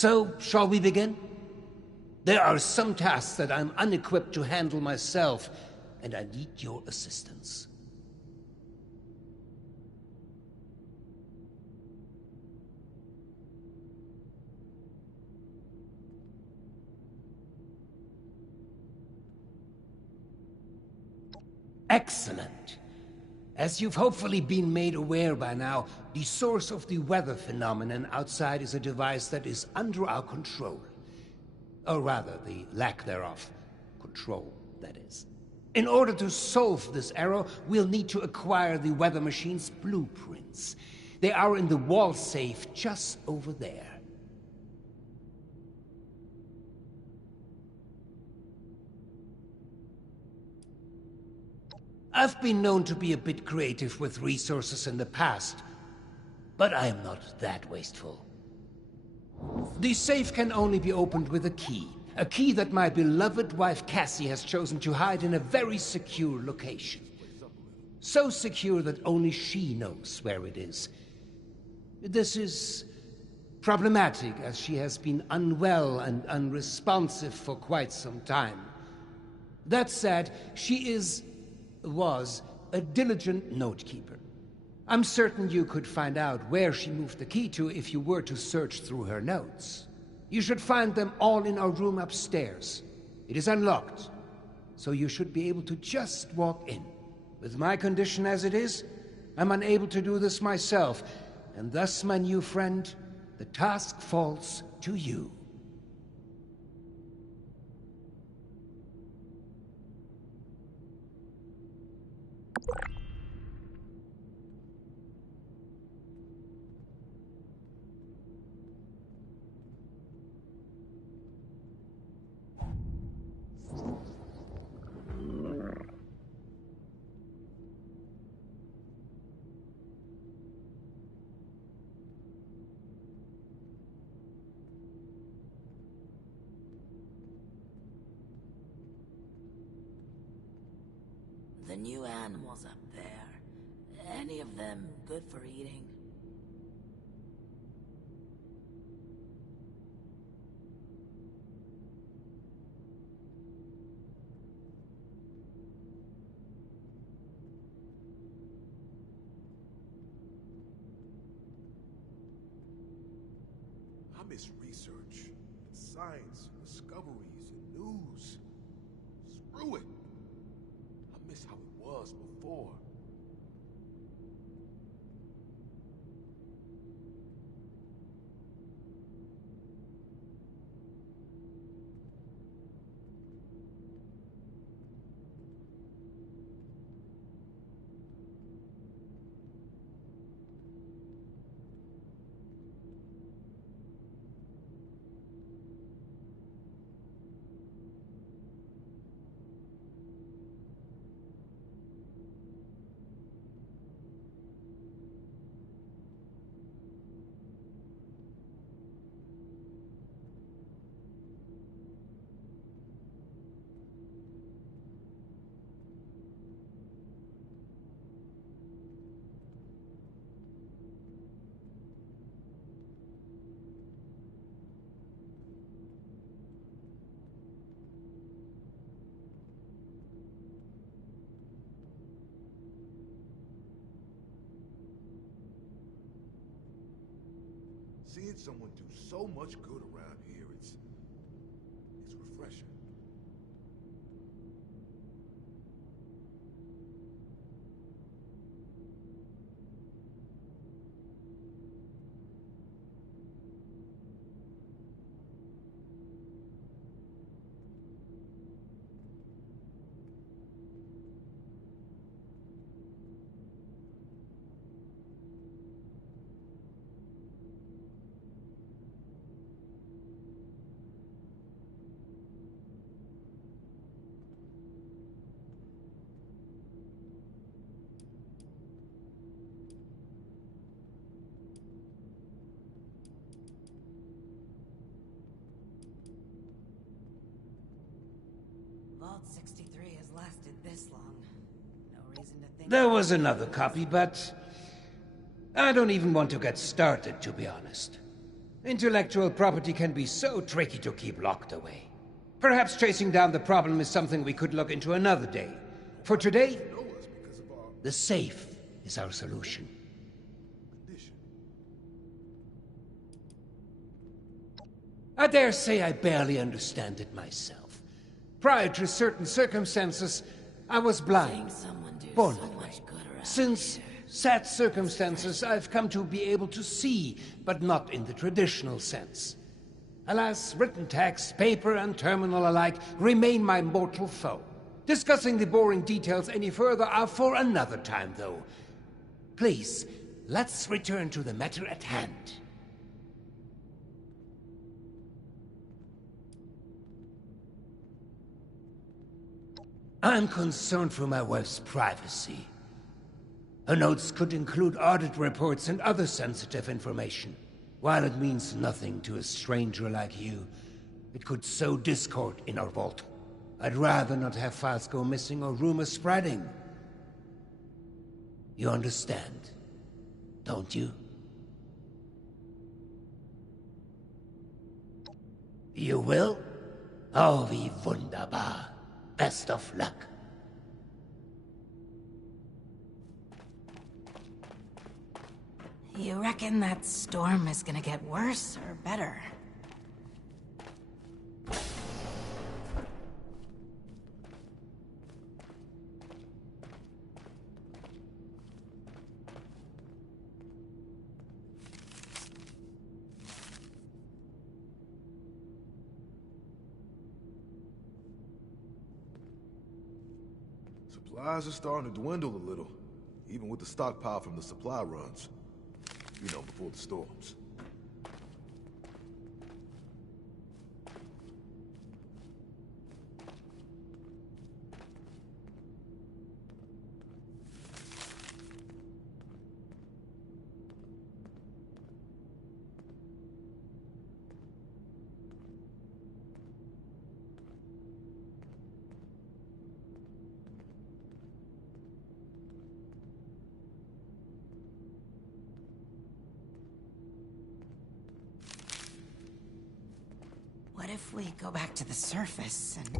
So, shall we begin? There are some tasks that I'm unequipped to handle myself, and I need your assistance. Excellent. As you've hopefully been made aware by now, the source of the weather phenomenon outside is a device that is under our control. Or rather, the lack thereof. Control, that is. In order to solve this error, we'll need to acquire the weather machine's blueprints. They are in the wall safe just over there. I've been known to be a bit creative with resources in the past, but I am not that wasteful. The safe can only be opened with a key that my beloved wife Cassie has chosen to hide in a very secure location. So secure that only she knows where it is. This is problematic, as she has been unwell and unresponsive for quite some time. That said, she was a diligent note-keeper. I'm certain you could find out where she moved the key to if you were to search through her notes. You should find them all in our room upstairs. It is unlocked, so you should be able to just walk in. With my condition as it is, I'm unable to do this myself, and thus, my new friend, the task falls to you. The new animals up there, any of them good for eating? I miss research, science, discoveries, and news. Screw it! I miss how it was before. Seeing someone do so much good around here, it's refreshing. Vault 63 has lasted this long. No reason to think... There was another copy, but I don't even want to get started, to be honest. Intellectual property can be so tricky to keep locked away. Perhaps tracing down the problem is something we could look into another day. For today, Know us because of our the safe is our solution. condition. I dare say I barely understand it myself. Prior to certain circumstances, I was blind, Someone do born so that way. much good around Since here. sad circumstances, I've come to be able to see, but not in the traditional sense. Alas, written text, paper, and terminal alike remain my mortal foe. Discussing the boring details any further are for another time, though. Please, let's return to the matter at hand. I'm concerned for my wife's privacy. Her notes could include audit reports and other sensitive information. While it means nothing to a stranger like you, it could sow discord in our vault. I'd rather not have files go missing or rumors spreading. You understand, don't you? You will? Oh, wie wunderbar. Best of luck. You reckon that storm is gonna get worse or better? Supplies are starting to dwindle a little, even with the stockpile from the supply runs. You know, before the storms. What if we go back to the surface and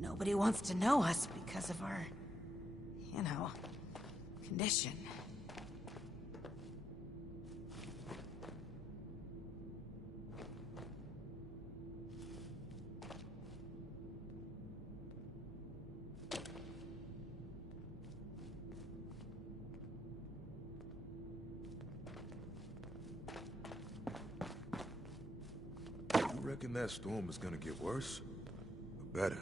nobody wants to know us because of our, you know, condition? You reckon that storm is gonna get worse? Or better?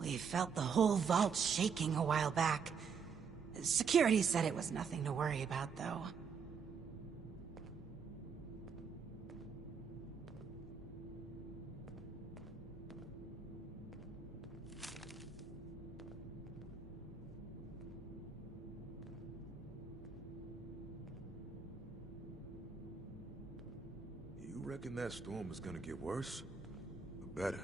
We felt the whole vault shaking a while back. Security said it was nothing to worry about, though. You reckon that storm is gonna get worse? Or better?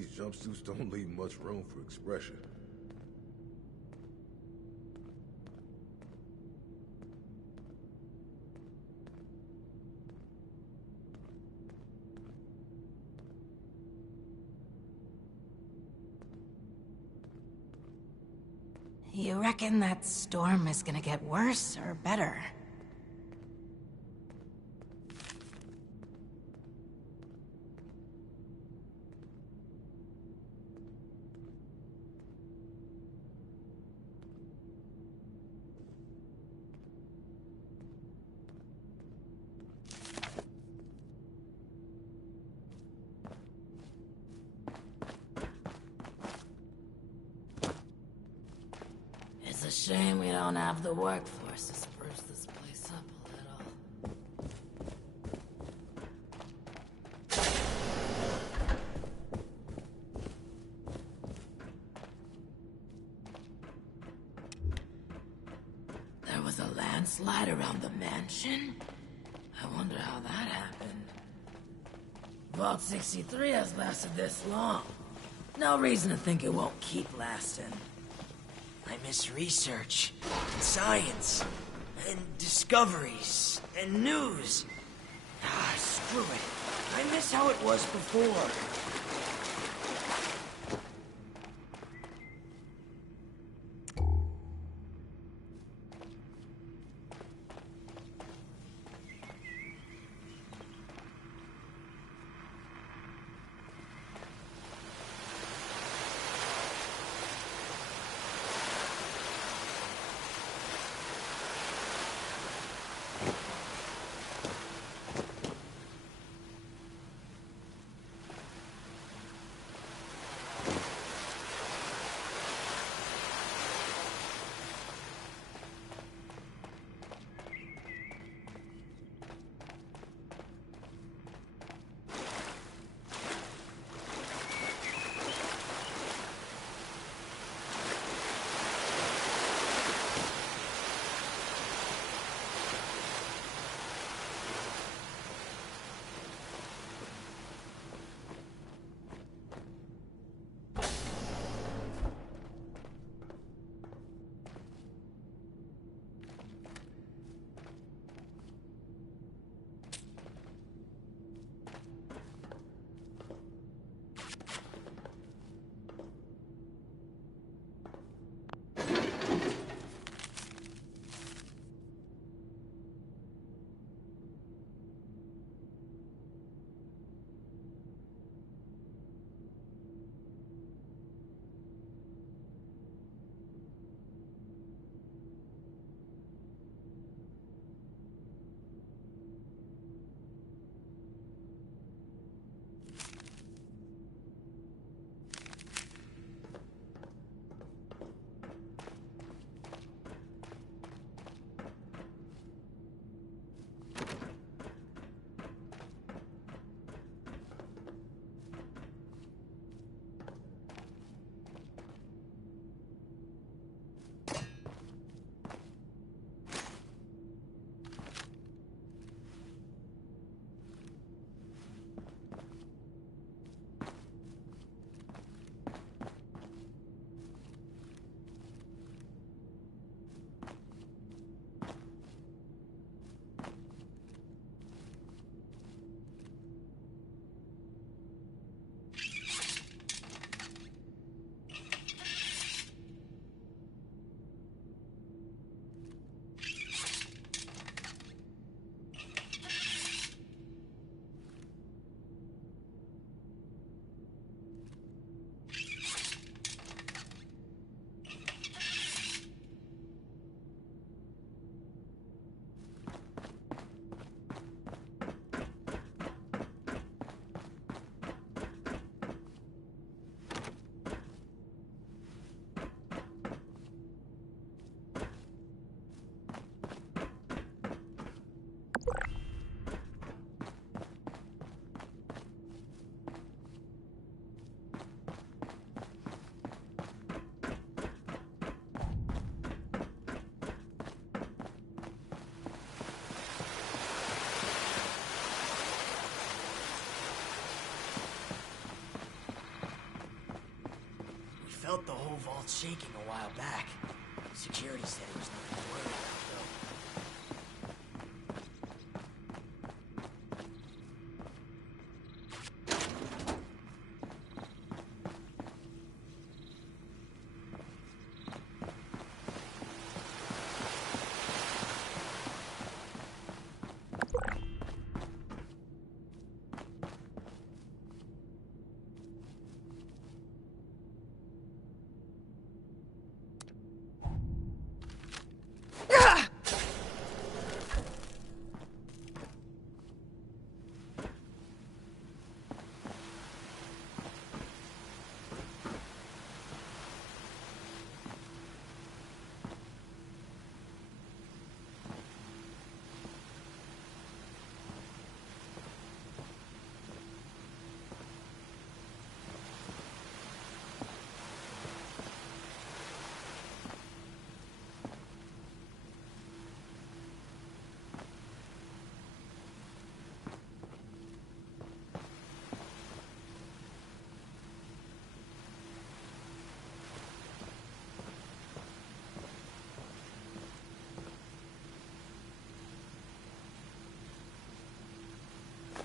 these jumpsuits don't leave much room for expression. You reckon that storm is gonna get worse or better? It's a shame we don't have the workforce to spruce this place up a little. There was a landslide around the mansion? I wonder how that happened. Vault 63 has lasted this long. No reason to think it won't keep lasting. I miss research, and science, and discoveries, and news. Ah, screw it. I miss how it was before. felt the whole vault shaking a while back. Security said it was nothing to worry about, though.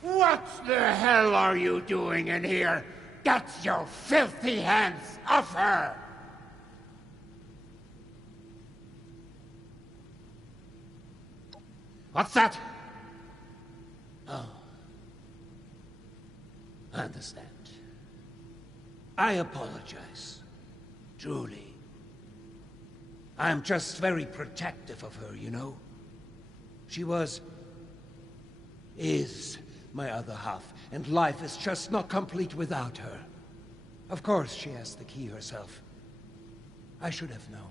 What the hell are you doing in here? Get your filthy hands off her! What's that? Oh. I understand. I apologize. Truly. I'm just very protective of her, you know? She is my other half, and life is just not complete without her. Of course she has the key herself. I should have known.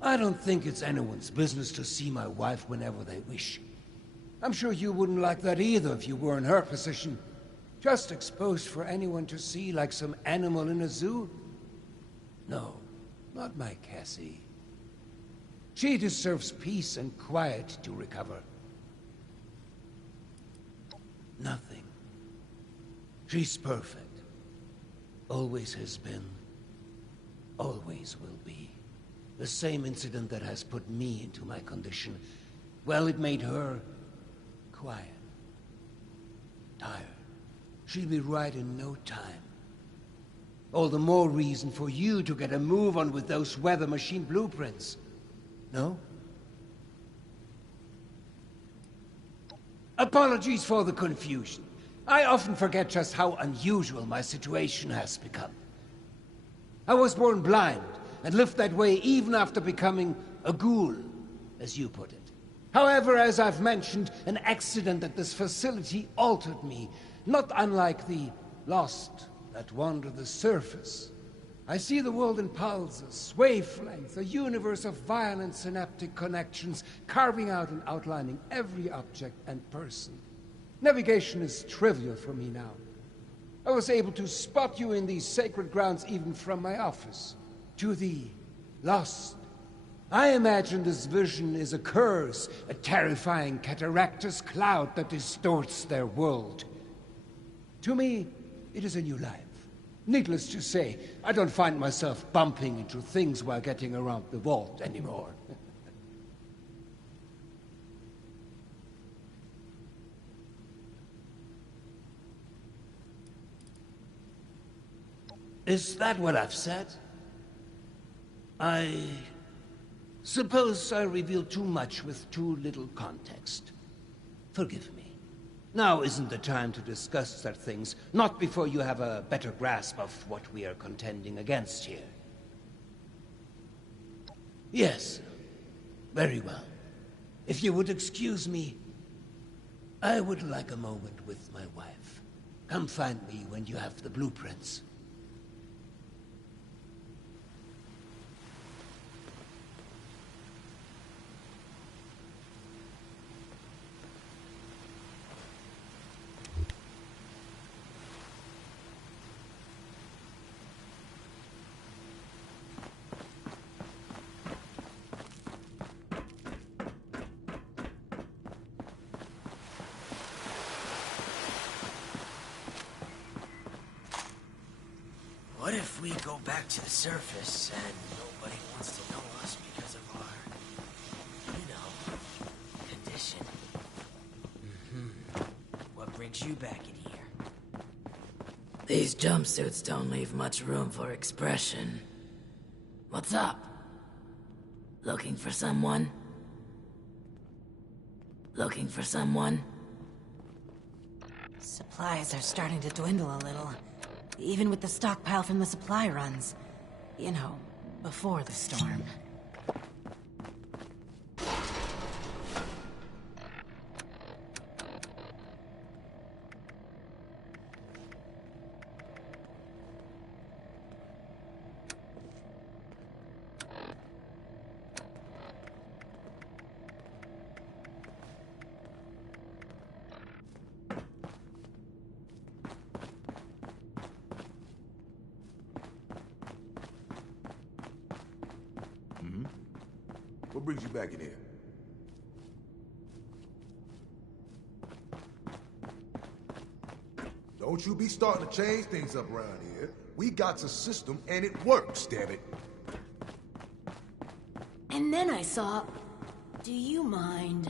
I don't think it's anyone's business to see my wife whenever they wish. I'm sure you wouldn't like that either if you were in her position. Just exposed for anyone to see like some animal in a zoo? No, not my Cassie. She deserves peace and quiet to recover. Nothing. She's perfect. Always has been. Always will be. The same incident that has put me into my condition. Well, it made her quiet. Tired. She'll be right in no time. All the more reason for you to get a move on with those weather machine blueprints. No? Apologies for the confusion. I often forget just how unusual my situation has become. I was born blind, and lived that way even after becoming a ghoul, as you put it. However, as I've mentioned, an accident at this facility altered me, not unlike the lost that wander the surface. I see the world in pulses, wavelengths, a universe of violent synaptic connections, carving out and outlining every object and person. Navigation is trivial for me now. I was able to spot you in these sacred grounds even from my office. To the lost, I imagine this vision is a curse, a terrifying cataractous cloud that distorts their world. To me, it is a new life. Needless to say, I don't find myself bumping into things while getting around the vault anymore. Is that what I've said? I suppose I revealed too much with too little context. Forgive me. Now isn't the time to discuss such things, not before you have a better grasp of what we are contending against here. Yes, very well. If you would excuse me, I would like a moment with my wife. Come find me when you have the blueprints. What if we go back to the surface and nobody wants to know us because of our, condition? What brings you back in here? These jumpsuits don't leave much room for expression. What's up? Looking for someone? Looking for someone? Supplies are starting to dwindle a little. Even with the stockpile from the supply runs. You know, before the storm. What brings you back in here? Don't you be starting to change things up around here. We got a system and it works, damn it. And then I saw... Do you mind?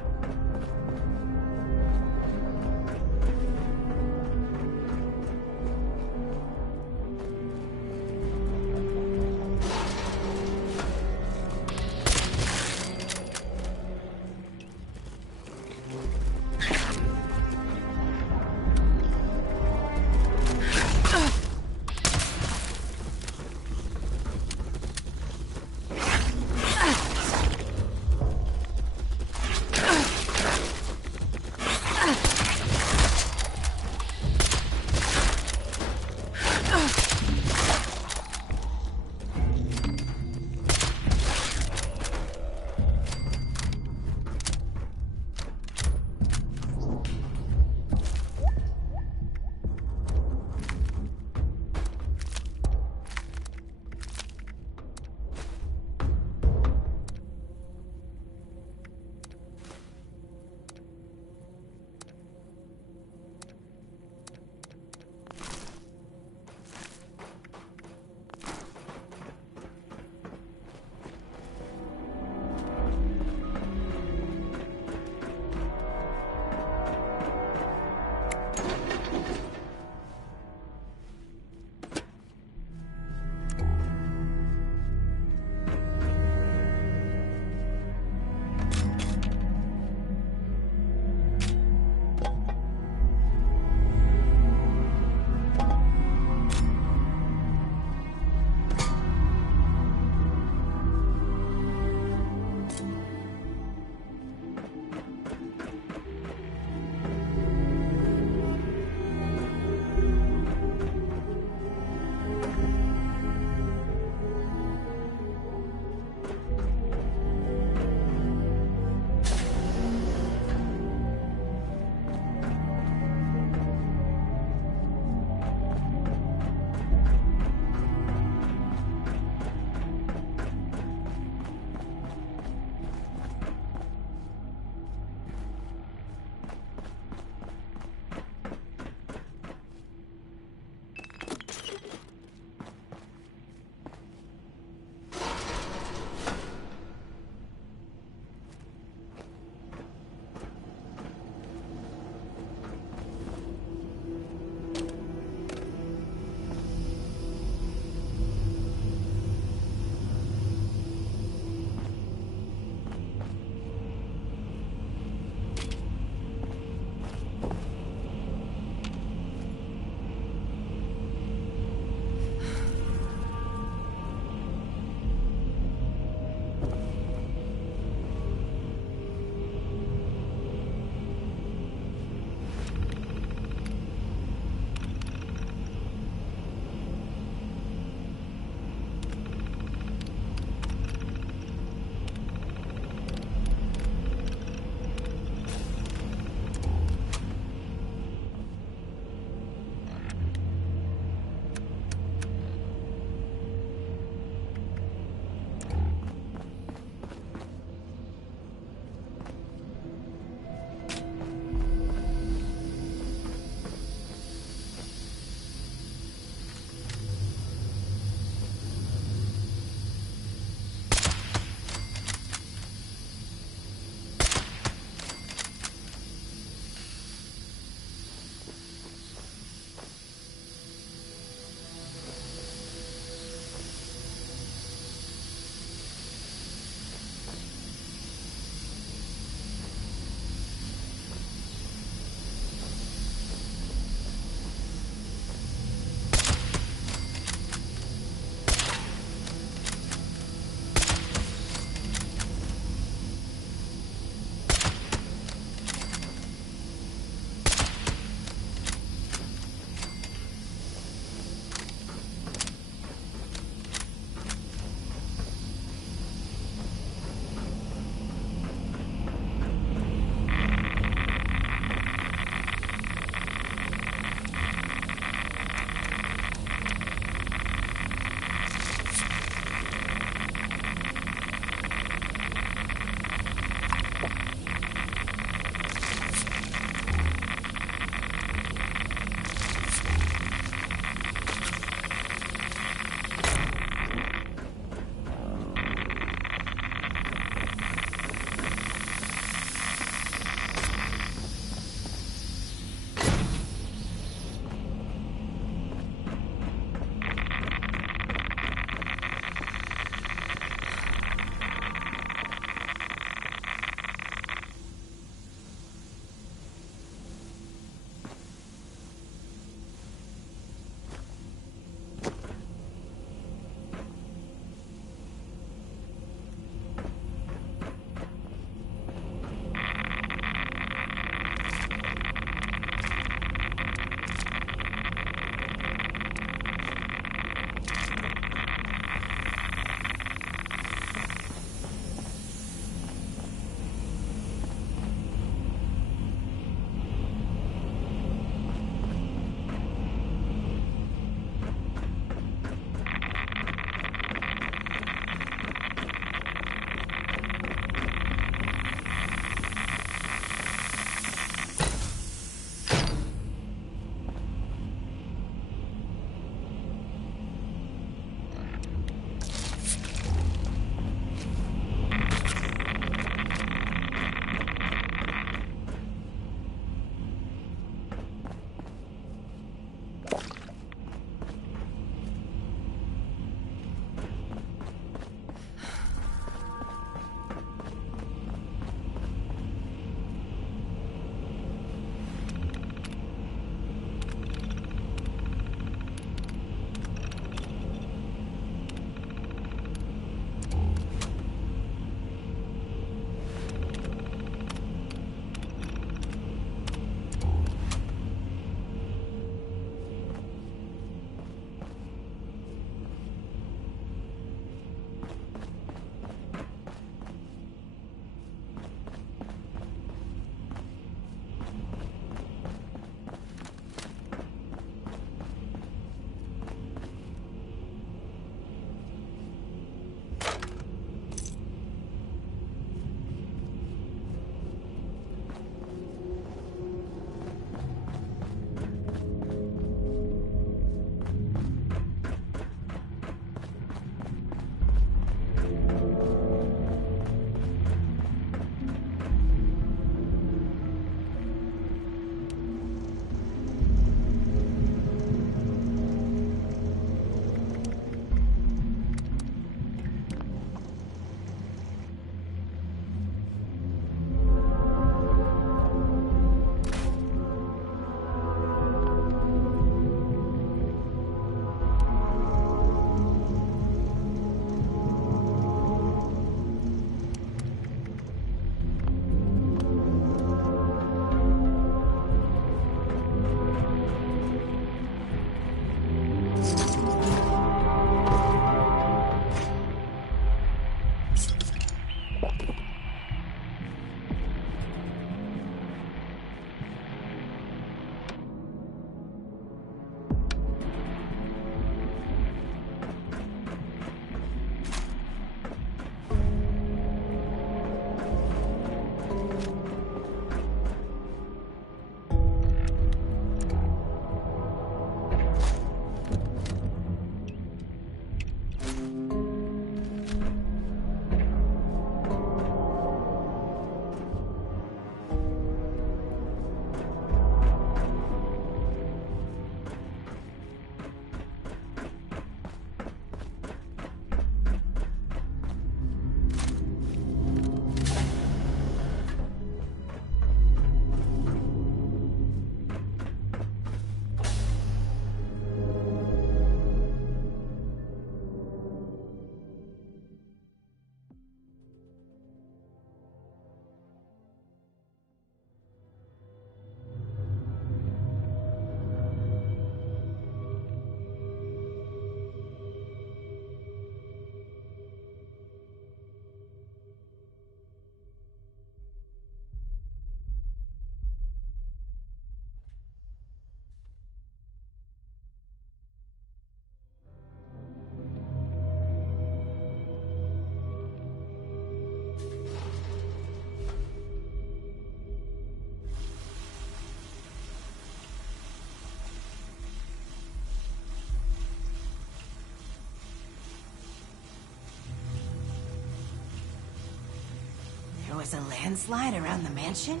was a landslide around the mansion?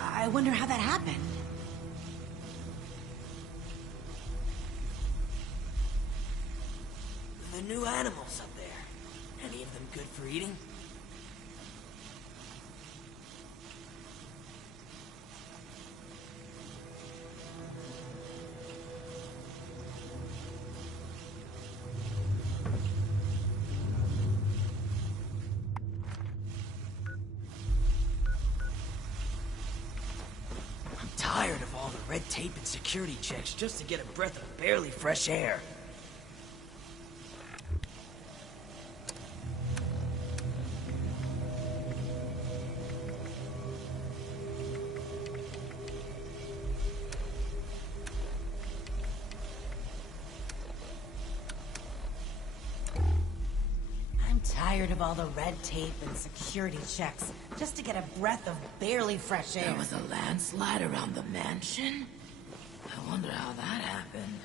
I wonder how that happened. The new animals up there. Any of them good for eating? I'm tired of all the red tape and security checks just to get a breath of barely fresh air. Tired of all the red tape and security checks, just to get a breath of barely fresh air. There was a landslide around the mansion? I wonder how that happened.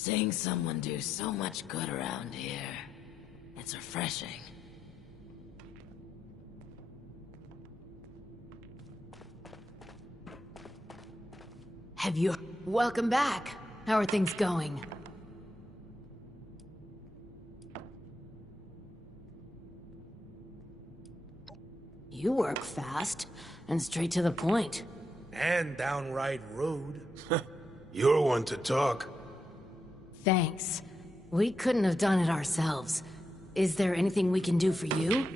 Seeing someone do so much good around here, it's refreshing. Have you... Welcome back. How are things going? You work fast, and straight to the point. And downright rude. You're one to talk. Thanks. We couldn't have done it ourselves. Is there anything we can do for you?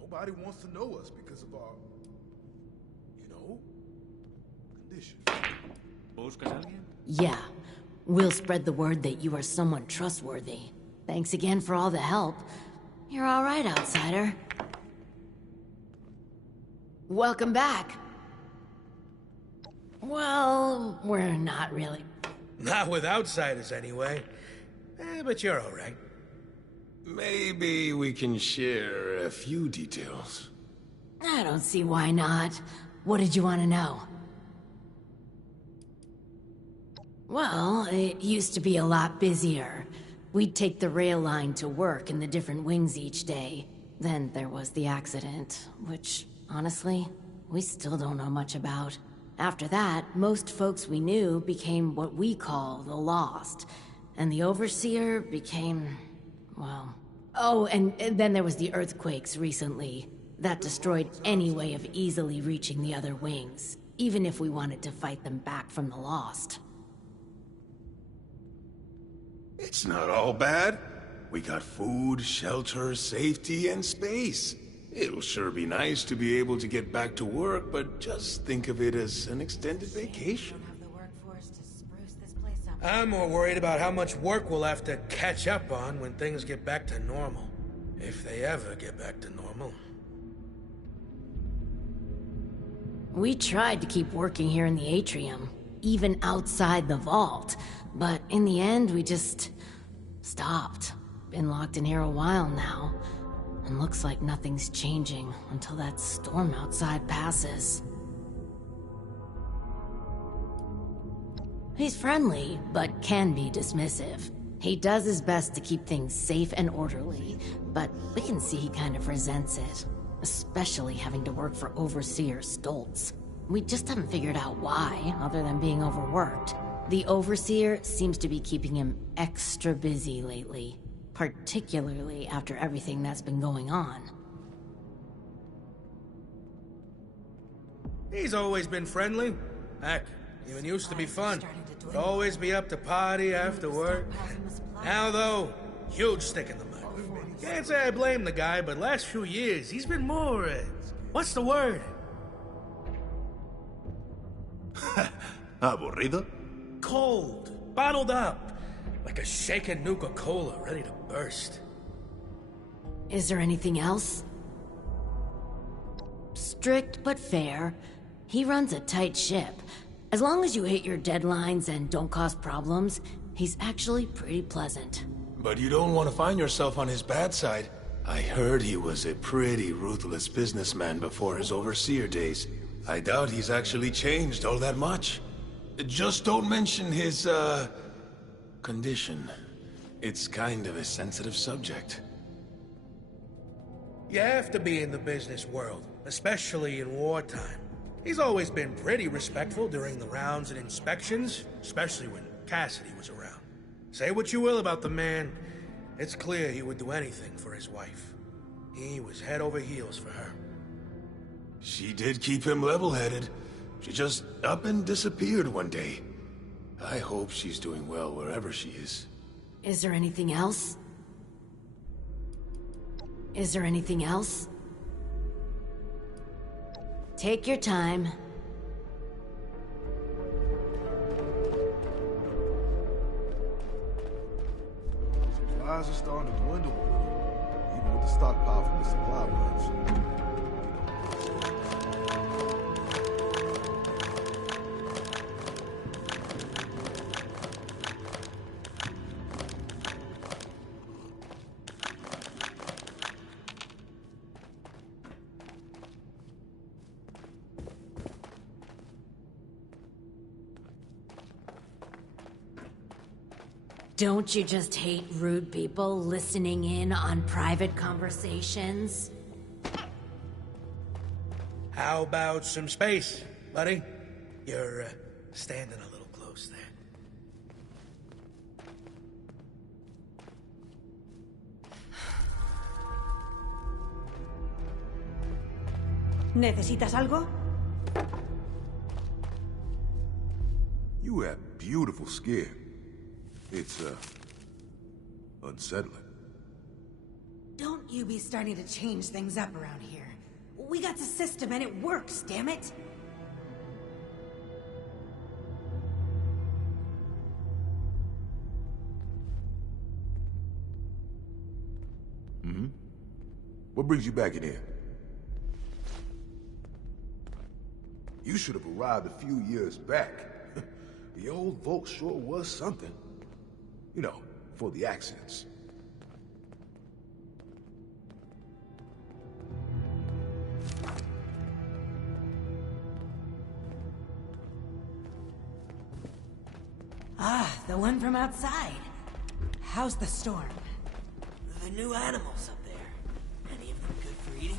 Nobody wants to know us because of our, condition. Yeah. We'll spread the word that you are someone trustworthy. Thanks again for all the help. You're all right, outsider. Welcome back. Well, we're not really. Not with outsiders, anyway. But you're all right. Maybe we can share a few details. I don't see why not. What did you want to know? Well, it used to be a lot busier. We'd take the rail line to work in the different wings each day. Then there was the accident, which, honestly, we still don't know much about. After that, most folks we knew became what we call the Lost. And the Overseer became... well... Oh, and then there was the earthquakes recently. That destroyed any way of easily reaching the other wings, even if we wanted to fight them back from the Lost. It's not all bad. We got food, shelter, safety, and space. It'll sure be nice to be able to get back to work, but just think of it as an extended vacation. I'm more worried about how much work we'll have to catch up on when things get back to normal. If they ever get back to normal. We tried to keep working here in the atrium, even outside the vault, but in the end we just stopped. Been locked in here a while now, and looks like nothing's changing until that storm outside passes. He's friendly, but can be dismissive. He does his best to keep things safe and orderly, but we can see he kind of resents it. Especially having to work for Overseer Stoltz. We just haven't figured out why, other than being overworked. The Overseer seems to be keeping him extra busy lately, particularly after everything that's been going on. He's always been friendly. Heck, even used to be fun. Would always be up to party after work. Now, though, huge stick in the mud. Can't say I blame the guy, but last few years, he's been more, what's the word? Aburrido? Cold. Bottled up. Like a shaken Nuka-Cola ready to burst. Is there anything else? Strict but fair. He runs a tight ship. As long as you hit your deadlines and don't cause problems, he's actually pretty pleasant. But you don't want to find yourself on his bad side. I heard he was a pretty ruthless businessman before his Overseer days. I doubt he's actually changed all that much. Just don't mention his, condition. It's kind of a sensitive subject. You have to be in the business world, especially in wartime. He's always been pretty respectful during the rounds and inspections, especially when Cassidy was around. Say what you will about the man, it's clear he would do anything for his wife. He was head over heels for her. She did keep him level-headed. She just up and disappeared one day. I hope she's doing well wherever she is. Is there anything else? Is there anything else? Take your time. Supplies are starting to dwindle, even with the stockpile from the supply runs. Don't you just hate rude people listening in on private conversations? How about some space, buddy? You're, standing a little close there. ¿Necesitas algo? You have beautiful skin. It's, unsettling. Don't you be starting to change things up around here. We got the system and it works, damn it! Mm-hmm. What brings you back in here? You should have arrived a few years back. The old vault sure was something. You know, for the accidents. Ah, the one from outside. How's the storm? The new animals up there. Any of them good for eating?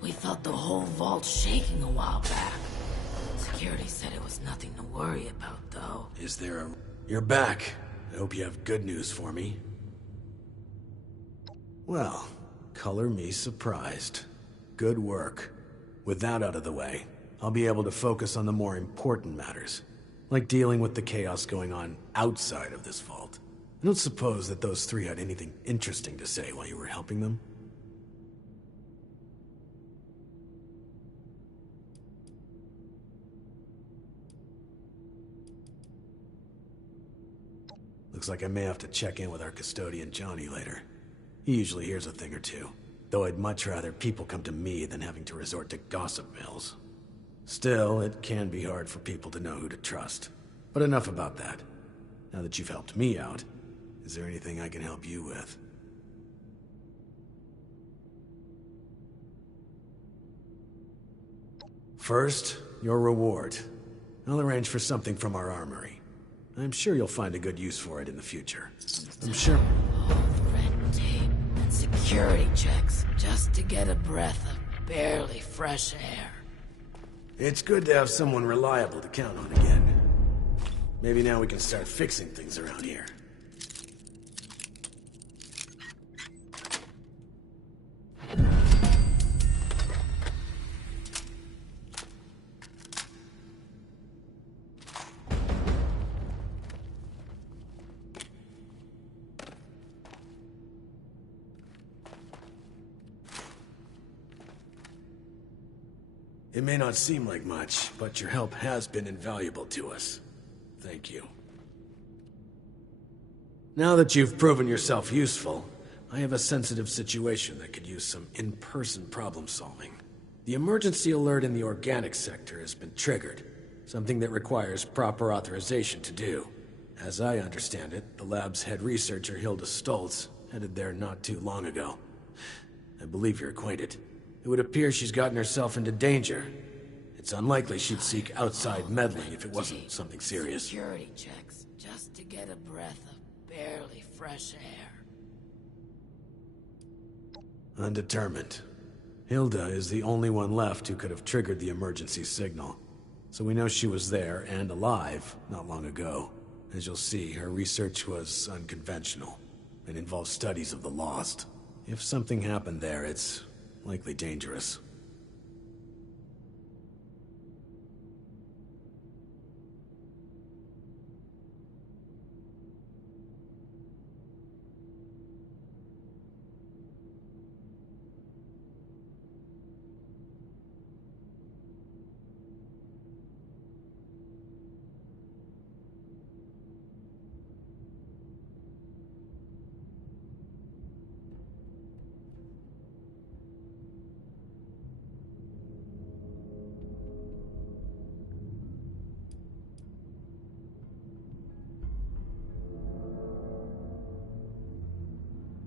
We felt the whole vault shaking a while back. Security said it was nothing to worry about, though. Is there a... You're back. I hope you have good news for me. Well, color me surprised. Good work. With that out of the way, I'll be able to focus on the more important matters, like dealing with the chaos going on outside of this vault. I don't suppose that those three had anything interesting to say while you were helping them? Looks like I may have to check in with our custodian Johnny later. He usually hears a thing or two, though I'd much rather people come to me than having to resort to gossip mills. Still, it can be hard for people to know who to trust. But enough about that. Now that you've helped me out, is there anything I can help you with? First, your reward. I'll arrange for something from our armory. I'm sure you'll find a good use for it in the future. I'm sure... Red tape and security checks just to get a breath of barely fresh air. It's good to have someone reliable to count on again. Maybe now we can start fixing things around here. It may not seem like much, but your help has been invaluable to us. Thank you. Now that you've proven yourself useful, I have a sensitive situation that could use some in-person problem solving. The emergency alert in the organic sector has been triggered, something that requires proper authorization to do. As I understand it, the lab's head researcher Hilda Stoltz headed there not too long ago. I believe you're acquainted. It would appear she's gotten herself into danger. It's unlikely she'd seek outside meddling if it wasn't something serious. Security checks just to get a breath of barely fresh air. Undetermined. Hilda is the only one left who could have triggered the emergency signal. So we know she was there and alive not long ago. As you'll see, her research was unconventional. It involves studies of the lost. If something happened there, it's likely dangerous.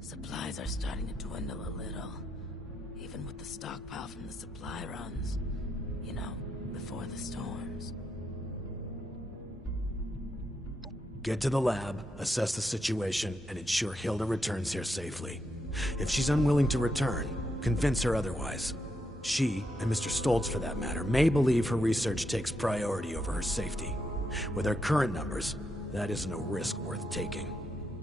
Supplies are starting to dwindle a little. even with the stockpile from the supply runs. You know, before the storms. Get to the lab, assess the situation, and ensure Hilda returns here safely. If she's unwilling to return, convince her otherwise. She, and Mr. Stoltz for that matter, may believe her research takes priority over her safety. With our current numbers, that isn't a risk worth taking.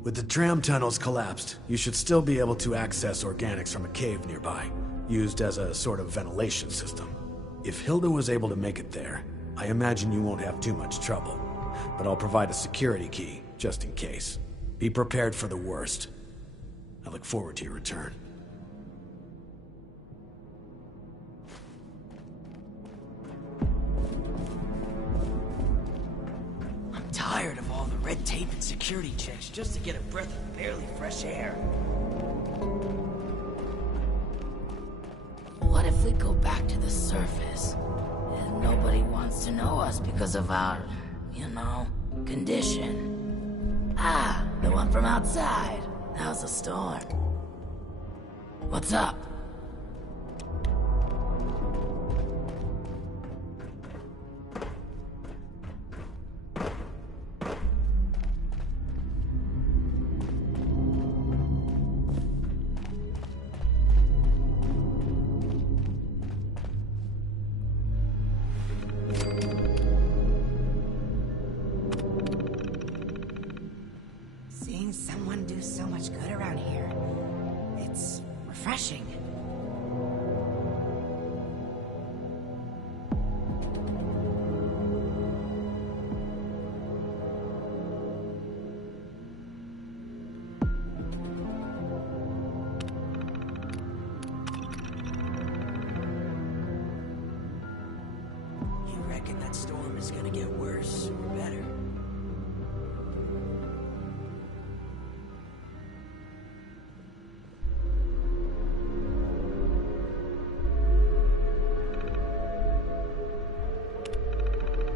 With the tram tunnels collapsed, you should still be able to access organics from a cave nearby, used as a sort of ventilation system. If Hilda was able to make it there, I imagine you won't have too much trouble. But I'll provide a security key, just in case. Be prepared for the worst. I look forward to your return. I'm tired of all the red tape and security checks just to get a breath of barely fresh air. What if we go back to the surface, and nobody wants to know us because of our, you know, condition? Ah, the one from outside. How's the storm? What's up? Seeing someone do so much good around here, it's refreshing. You reckon that storm is gonna get worse or better?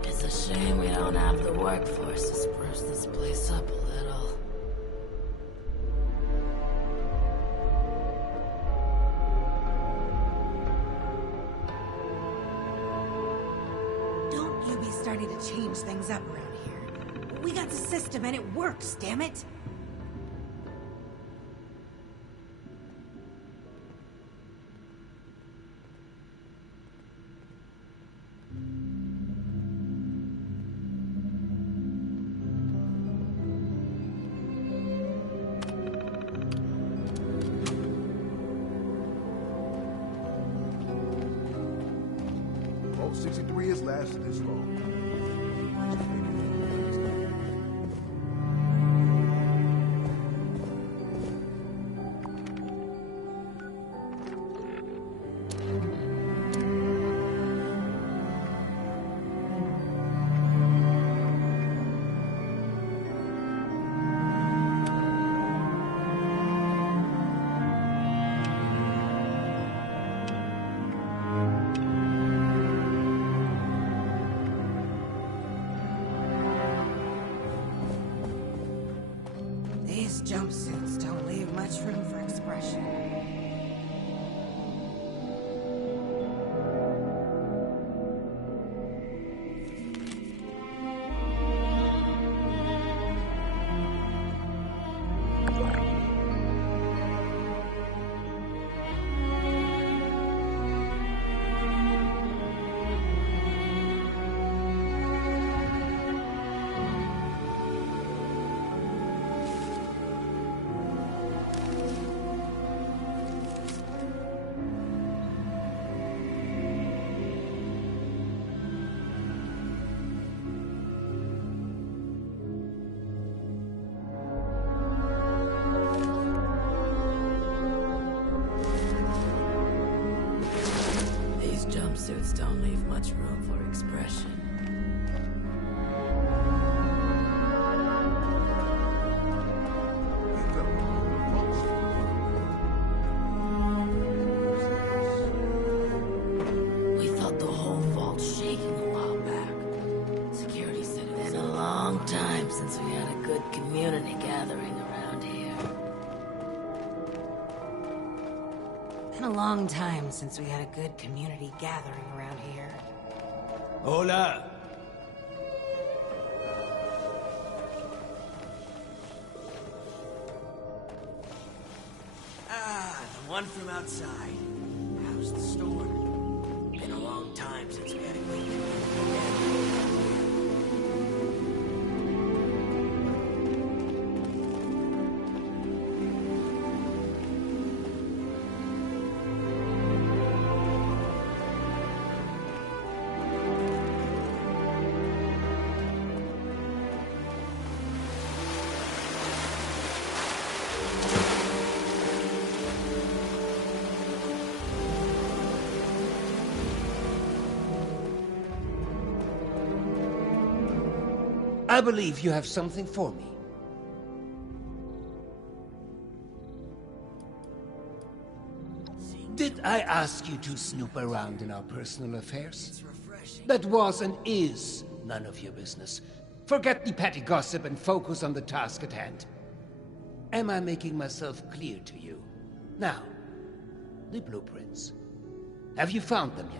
It's a shame we don't have the workforce to spruce this place up a little. Don't you be starting to change things up around here. We got the system and it works, damn it! Vault 63 has lasted this long. These jumpsuits don't leave much room for expression. These jumpsuits don't leave much room for expression. We felt the whole vault shaking a while back. Security said it was a long time since we had a good community gathering around here. Been a long time since we had a good community gathering around here. Hola. Ah, the one from outside. How's the storm? Been a long time since we had a clean community. I believe you have something for me. Did I ask you to snoop around in our personal affairs? It's refreshing. That was and is none of your business. Forget the petty gossip and focus on the task at hand. Am I making myself clear to you? Now, the blueprints. Have you found them yet?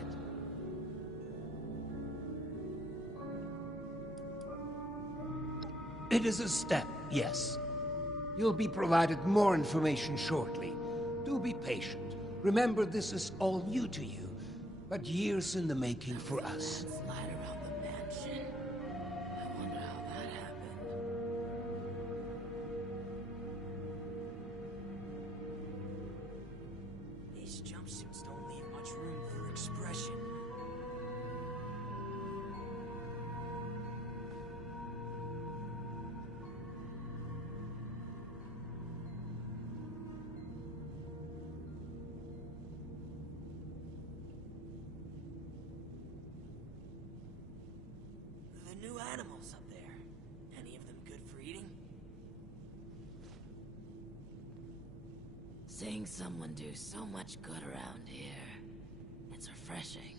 It is a step, yes. You'll be provided more information shortly. Do be patient. Remember, this is all new to you, but years in the making for us. Slide around the mansion. I wonder how that happened. These jumpsuits don't leave much room for expression. The new animals up there. Any of them good for eating? Seeing someone do so much good around here. It's refreshing.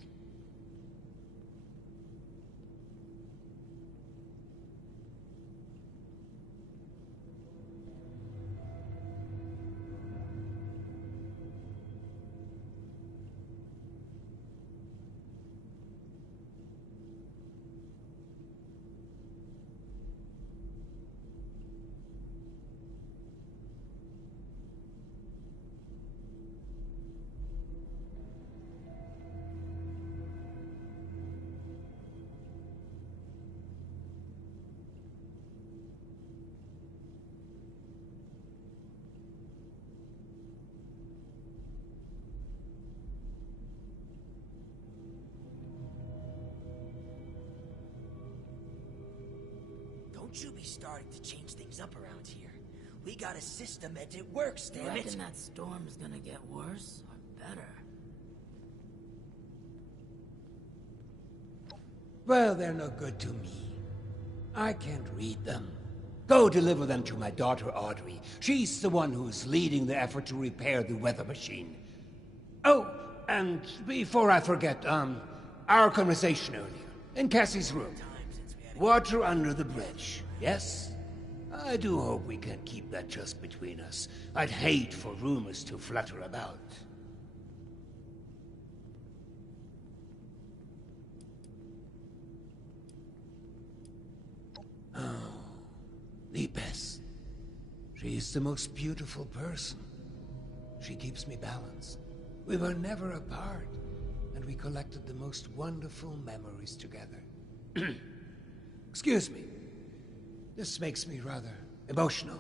Don't you be starting to change things up around here. We got a system and it works, You damn it. reckon that storm's gonna get worse or better? Well, they're no good to me. I can't read them. Go deliver them to my daughter, Audrey. She's the one who's leading the effort to repair the weather machine. Oh, and before I forget, our conversation earlier, in Cassie's room. Water under the bridge, yes? I do hope we can keep that just between us. I'd hate for rumors to flutter about. Oh, the best. She's the most beautiful person. She keeps me balanced. We were never apart, and we collected the most wonderful memories together. Excuse me. This makes me rather emotional.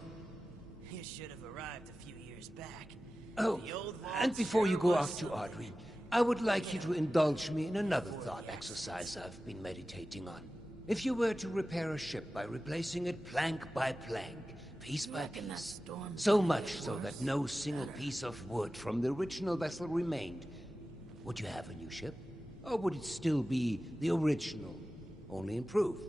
You should have arrived a few years back. Oh, The old and vault before you sure go was off to something. Audrey, I would like you to indulge me in another thought exercise I've been meditating on. If you were to repair a ship by replacing it plank by plank, piece by reckon that piece, storm's so gonna much get so that worse no or single better? piece of wood from the original vessel remained, would you have a new ship? Or would it still be the original, only improved?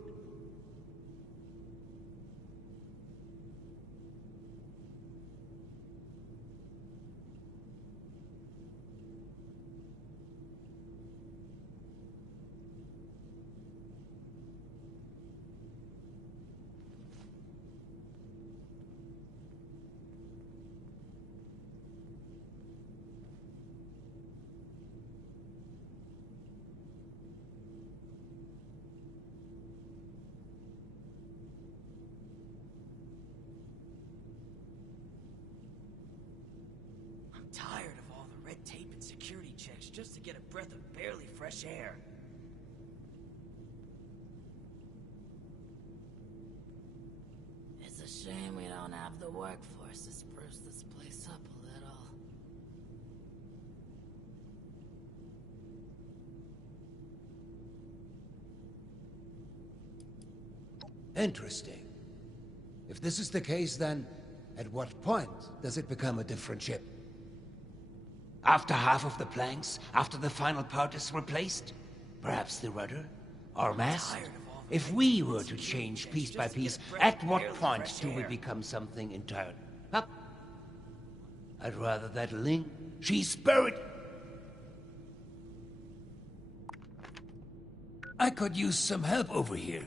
get a breath of barely fresh air. It's a shame we don't have the workforce to spruce this place up a little. Interesting. If this is the case, then at what point does it become a different ship? After half of the planks? After the final part is replaced? Perhaps the rudder? Or mast? If we were to change piece by piece, at what point do we become something entirely? Huh? I'd rather that Ling... She's buried... I could use some help over here.